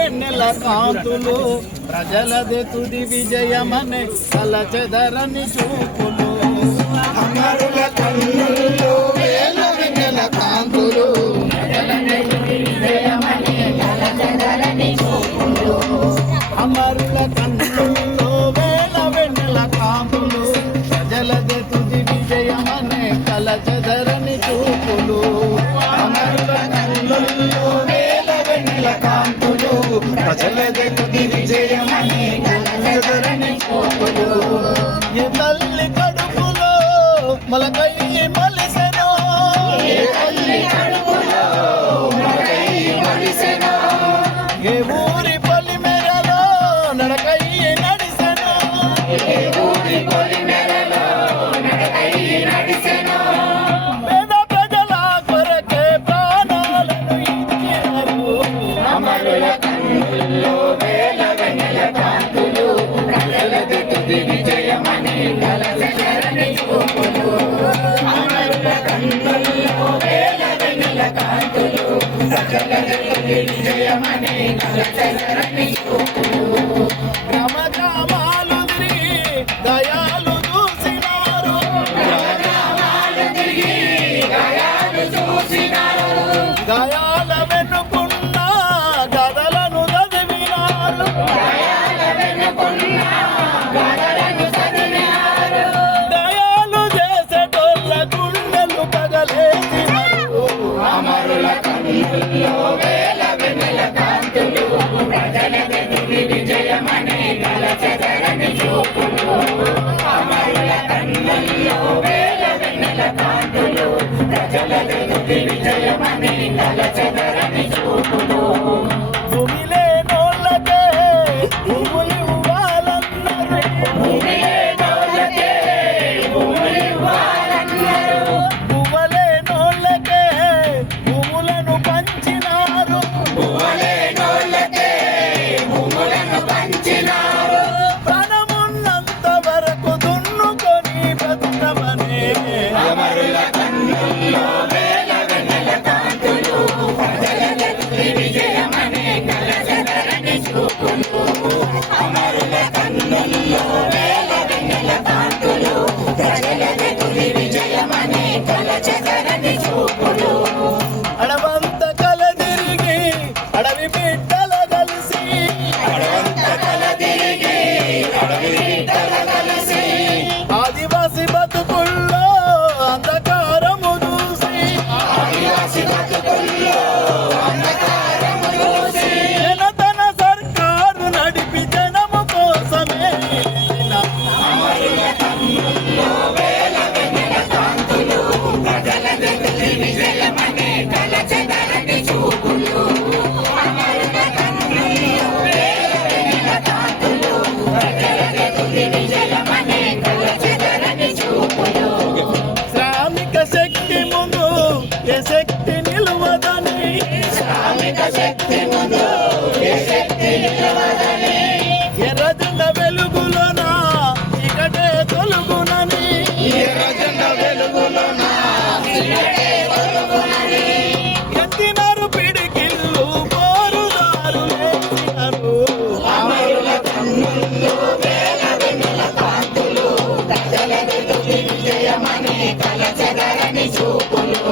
వెన్నెల కాంతులు ప్రజలదే తుది విజయమనే కలచెదరని చూపులు అమరుల కన్నుల్లో వేల వెన్నెల కాంతులు ప్రజలదే తుది విజయమనే కలచెదరని చూపులు అమరుల కన్నుల్లో వేల వెన్నెల కాంతులు ప్రజలదే తుది విజయమనే కలచెదరని చూపులు అమరుల కన్నుల్లో వేల వెన్నెల కాంతులు ప్రజలదే తుది విజయమనే కలచెదరని చూపులు ఏ తల్లి కడుపులో మొలకై మొలిసెనో ఏ తల్లి కడుపులో మొలకై మొలిసెనో ఏ ఊరి పొలిమేరలో నడకై నడిసెనో ఏ ఊరి పొలిమేరలో నడకై నడిసెనో పేద ప్రజల కొరకే ప్రాణాలను ఇచ్చారు అమరుల కన్నుల్లో వేల వెన్నెల కాంతులు ప్రజలదే తుది విజయమనే కలచెదరని చూపులు అమరుల కన్నుల్లో వేల వెన్నెల కాంతులు ప్రజలదే తుది విజయమనే కలచెదరని చూపులు గ్రామ గ్రామాలు తిరిగి దయాలు చూసినారు గ్రామ గ్రామాలు తిరిగి దయాలు చూసినారు గాయాల వెనుకున్న గదలను చదివినారు గాయాల వెనుకున్న గదలను చదివినారు దయాలు చేసేటోళ్ళ గుండెలు పగలేసినారు అమరుల కన్నుల్లో వేల వెన్నెల కాంతులు ప్రజలదే తుది విజయమనే కలచెదరని చూపులు అమరుల కన్నుల్లో వేల వెన్నెల కాంతులు ప్రజలదే తుది విజయమనే కలచెదరని చూపులు భూమి లేనోళ్ళకే భూములు ఇవ్వాలన్నారు భూమి లేనోళ్ళకే భూములు ఇవ్వాలన్నారు భూములేనోళ్ళకే భూములను పంచినారు భూములేనోళ్ళకే భూములను పంచినారు ప్రాణమున్నంత వరకు దున్నుకొని బ్రతుకమనే అమరుల కన్నుల్లో వేల వెన్నెల కాంతులు ప్రజలదే తుది విజయమనే కలచెదరని చూపులు అమరుల కన్నుల్లో వేల వెన్నెల కాంతులు ప్రజలదే తుది విజయమనే కలచెదరని చూపులు అడవంత కల తిరిగి అడవి బిడ్డల కలిసి అడవంత కల తిరిగి అడవి బిడ్డల కలిసి ఆదివాసి బతుకుల్లో అంధకారము చూసి ఆదివాసి బతుకుల్లో అంధకారము చూసి జనతన సర్కారు నడిపి జనము కోసమే అమరుల కన్నుల్లో వేల వెన్నెల కాంతులు ప్రజలదే తుది విజయమనే కలచెదరని చూపులు అమరుల కన్నుల్లో వేల వెన్నెల కాంతులు ప్రజలదే తుది విజయమనే కలచెదరని చూపులు శ్రామిక శక్తి ముందు ఏ శక్తి నిలువదని శ్రామిక శక్తి ముందు ఏ శక్తి నిలువదని ఎర్రజెండ వెలుగులోన చీకటే తొలుగునని ఎర్రజెండ వెలుగులోన చీకటే తొలుగునని ఎత్తినారు పిడికిళ్ళు పోరుదారు లేచినారు అమరుల కన్నుల్లో వేల వెన్నెల కాంతులు ప్రజలదే తుది విజయమనే కలచెదరని చూపులు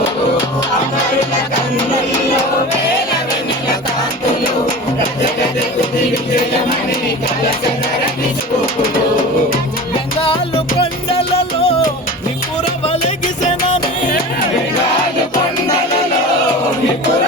అమరుల కన్నుల్లో వేల వెన్నెల కాంతులు ప్రజలదే తుది విజయమనే కలచెదరని చూపులు బెంగాలు కొండలలో నిపుర వలెగిసెనని బెంగాలు కొండలలో నిపుర